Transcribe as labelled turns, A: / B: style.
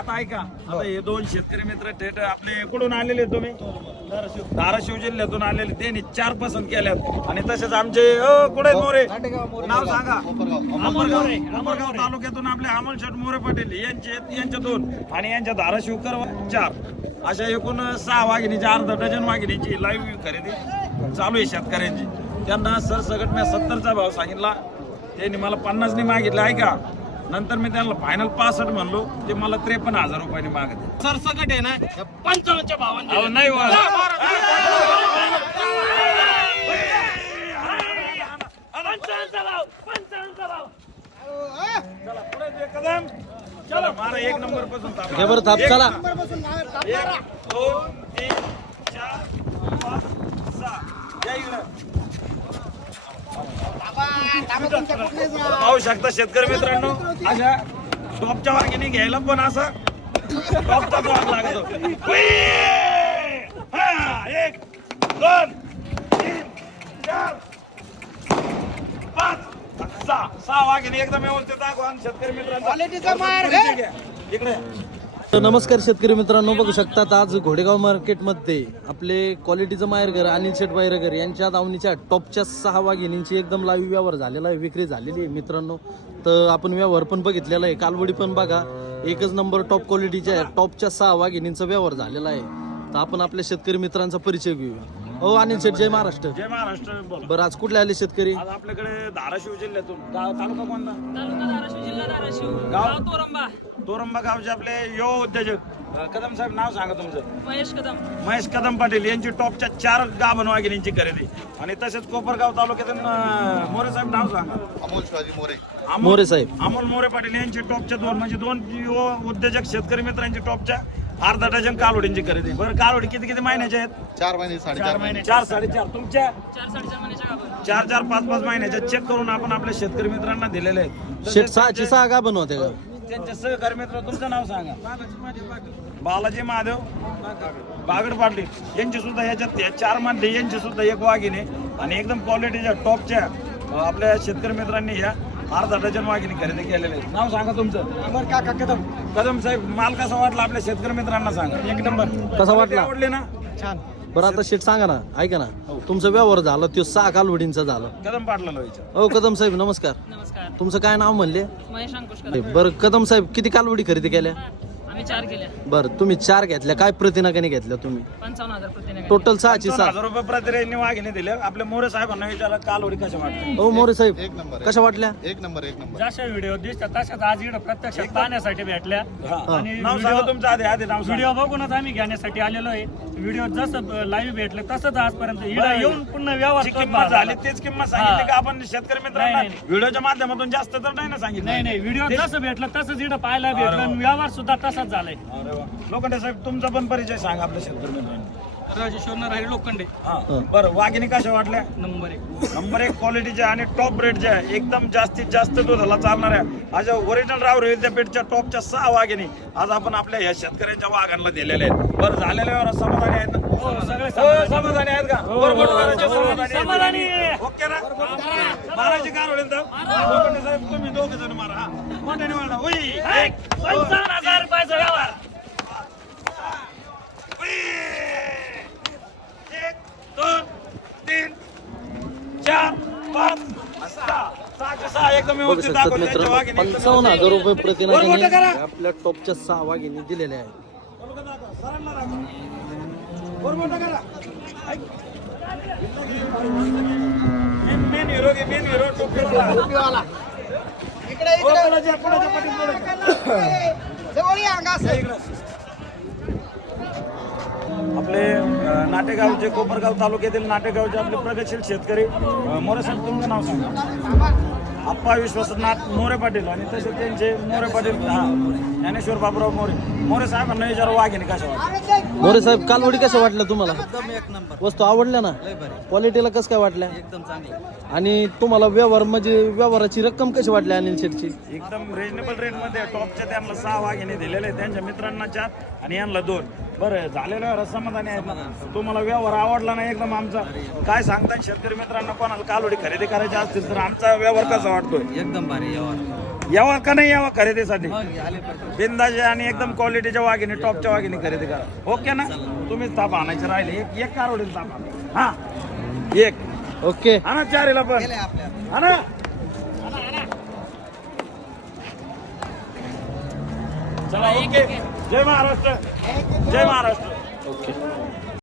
A: ऐका आता हे दोन शेतकरी मित्र थेट आपले कुठून आलेले तुम्ही धाराशिव जिल्ह्यातून आलेले त्यांनी 4 पसंत केल्यात आणि तसेच आमचे कुठे मोरे नाव सांगा अमरगाव तालुक्यातून आपले अमोल शेठ मोरे पाटील यांचे 2 आणि यांच्या धाराशिवकर 4 अशा एकूण 6 वाघिणीची अर्धा डझन वाघिणीची लाईव्ह खरेदी चालू आहे शेतकऱ्यांची. त्यांना सरसकट मी 70चा भाव सांगितला, त्यांनी मला 50 ने मागितलं ऐका. नंतर मी त्यांना फायनल 65 म्हणलो, ते मला 53,000 रुपयाने मागत.
B: सरसकट आहे ना 55च्या भावाने
A: नाही कदम चला मारा 1 नंबर पासून
C: थाप चला
A: 1 2 3 4 5 6 या इकडं पाहू शकता शेतकरी मित्रांनो, अशा टॉपच्या वाघिणी घ्यायला पण असा टॉपचा भाग लागतो. 1 2 3 4 5 6 वाघिणी एकदम व्यवस्थित दाखवा आणि शेतकरी मित्रांनो इकडे.
C: तर नमस्कार शेतकरी मित्रांनो, बघू शकतात आज घोडेगाव मार्केटमध्ये आपले क्वालिटीचं माहेरघर अनिल शेठ बायरगर यांच्या दावणीच्या टॉपच्या 6 वाघिणींची एकदम लाईव्ह व्यवहार झालेला आहे, विक्री झालेली आहे मित्रांनो. तर आपण व्यवहार पण बघितलेला आहे, कालवडी पण बघा एकच नंबर टॉप क्वालिटीच्या टॉपच्या 6 वाघिणींचा व्यवहार झालेला आहे. तर आपण आपल्या शेतकरी मित्रांचा परिचय घेऊया. हो अनिल शेठ, जय महाराष्ट्र.
A: जय महाराष्ट्र. बोला.
C: बरं आज कुठले आले शेतकरी?
A: आज आपल्याकडे धाराशिव जिल्ह्यातून तालुका कोणता?
D: तालुका धाराशिव, जिल्हा धाराशिव,
A: गाव?
D: गाव तोरंबा.
A: तोरंबा गावचे आपले युवा उद्योजक कदम साहेब, नाव सांगा तुमचं.
D: महेश
A: कदम पाटील यांची टॉपच्या 4 गाभण वाघिणींची खरेदी. आणि तसेच कोपरगाव तालुक्यातून मोरे साहेब, नाव सांगा.
E: अमोल शिवाजी मोरे.
C: मोरे साहेब.
A: अमोल मोरे पाटील यांची टॉपच्या 2 म्हणजे 2 युवा उद्योजक शेतकरी मित्रांची टॉपच्या अर्धा डझन कालवडींची खरेदी. बरं कालवडी किती महिन्याच्या आहेत?
E: 4 महिने 4.5 महिने.
A: 4 साडेचार. तुमच्या
D: 4-4.5 महिन्याच्या गाभण.
A: 4-4 5-5 महिन्याच्या चेक करून आपण आपल्या शेतकरी मित्रांना दिलेले आहेत.
C: शेठ 6 का बनवते का?
A: त्यांचे सहकारी मित्र, तुमचं नाव सांगा. बालाजी महादेव बागड पाटील यांची सुद्धा याच्यात 4 मध्ये यांची सुद्धा 1 वाघिणी आणि एकदम क्वालिटीच्या टॉपच्या आपल्या शेतकरी मित्रांनी या अर्धा डझन वाघिणी खरेदी केलेले आहेत. नाव सांगा तुमचं. कदम साहेब, माल कसा वाटला आपल्या शेतकरी मित्रांना सांगा. 1 नंबर.
C: कसा वाटला?
A: आवडले ना?
B: छान.
C: बरं आता शेठ सांगा ना, ऐका ना, तुमचा व्यवहार झाला तो 6 कालवडींचा झाला.
A: कदम पाटला व्हायचं.
C: हो कदम साहेब नमस्कार.
D: नमस्कार.
C: तुमचं काय नाव म्हणले?
D: महेश अंकुश कदम.
C: बरं कदम साहेब, किती कालवडी खरेदी केल्या?
D: आम्ही 4 केल्या.
C: बरं तुम्ही 4 घेतल्या, काय प्रतिनाकाने घेतल्या तुम्ही?
D: 55,000 प्रतिने.
C: टोटल 6ची 6.
A: 1,000 रुपये प्रतिरेंनी वाघिणी दिले. आपल्या मोरे साहेबांना विचारलं कालवडी कशा वाटते.
C: हो मोरे साहेब,
E: 1 नंबर.
C: कशा वाटल्या?
E: 1 नंबर 1 नंबर.
B: जशा व्हिडिओ दिसतात तशाच आज इकडे प्रत्यक्षात पाहण्यासाठी भेटल्या आणि
A: नाव सांगा तुमचं. आधी नाव सांगा.
B: व्हिडिओ बघूनच आम्ही घेण्यासाठी आलेलो आहे. व्हिडिओ जसं लाईव्ह भेटलं तसंच आजपर्यंत इकडे येऊन पुन्हा व्यवहार
A: जी किंमत झाली तेच किंमत सांगितली का आपण शेतकरी मित्रांना?
B: नाही.
A: व्हिडिओच्या माध्यमातून जास्त तर नाही ना सांगितलं.
B: नाही व्हिडिओ जसं भेटलं तसंच इकडे पाहायला भेटलं आणि व्यवहार सुद्धा तसाच झालाय.
A: अरे वा. लोखंडे साहेब, तुमचा पण परिचय सांगा आपल्या शेतकरी मित्रांना.
B: राजेश्वर राहिले लोखंडे.
A: बरं वाघिणी कशा वाटल्या? नंबर 1 क्वालिटीच्या आणि टॉप रेटच्या एकदम जास्तीत जास्त दुधाला चालणाऱ्या अशा ओरिजिनल राव विद्यापीठच्या टॉपच्या 6 वाघिणी आज आपण आपल्या या शेतकऱ्यांच्या वाघांना दिलेल्या आहेत. बरं झालेल्या समाधानी आहेत ना?
B: सगळे
A: समाधानी आहेत का?
B: समाधानी.
A: ओके ना? मारायची कार होईल तर लोखंडे साहेब तुम्ही 2 जण मारा. हा मोठ्याने मारा.
B: 55,000 रुपयाचा व्यवहार.
A: 1 2 3 4 5 6 एकदम
C: बघू
A: व्यवस्थित
C: शकतात
A: दाखवले.
C: मित्रांनो, 55,000 रुपये प्रतिनाकाने आपल्या टॉपच्या 6 वाघिणी दिलेल्या आहेत.
A: मेन हिरो टोपीवाला. आपले नाटेगावचे कोपरगाव तालुक्यातील नाटेगावचे आपले प्रगतशील शेतकरी मोरे साहेब, तुमचं नाव सांगा. आप्पा विश्वनाथ मोरे पाटील आणि तसेच त्यांचे मोरे पाटील ज्ञानेश्वर बाबूराव मोरे साहेबांना विचारा वाघिणी कशा वाटल्या.
C: मोरे साहेब, कालवडी कशा वाटल्या तुम्हाला?
F: एकदम 1 नंबर.
C: वस्तू आवडल्या ना? क्वालिटीला कसं काय वाटल्या?
F: एकदम चांगली.
C: आणि तुम्हाला व्यवहार म्हणजे व्यवहाराची रक्कम कशी वाटली अनिल शेठची?
A: एकदम रिजनेबल रेटमध्ये टॉपच्या त्यांना 6 वाघिणी दिलेले आहेत. त्यांच्या मित्रांना 4 आणि यांना 2. बरं झालेल्या समाधानी आहेत ना? तुम्हाला व्यवहार आवडला ना एकदम आमचा? काय सांगता शेतकरी मित्रांना कोणाला कालवडी खरेदी करायची असतील तर आमचा व्यवहार कसा वाटतोय?
F: एकदम भारी व्यवहार.
A: यावा का नाही यावा खरेदीसाठी बिंदाचे आणि एकदम क्वालिटीच्या वाघिणी टॉपच्या वाघिणी खरेदी करा. ओके ना? तुम्हीच ताप आणायचे राहिले. एक कारवडील ताप आणा. हा एक
C: ओके
A: आणा चारीला पण आणा. चला ओके. जय महाराष्ट्र. जय महाराष्ट्र.
C: ओके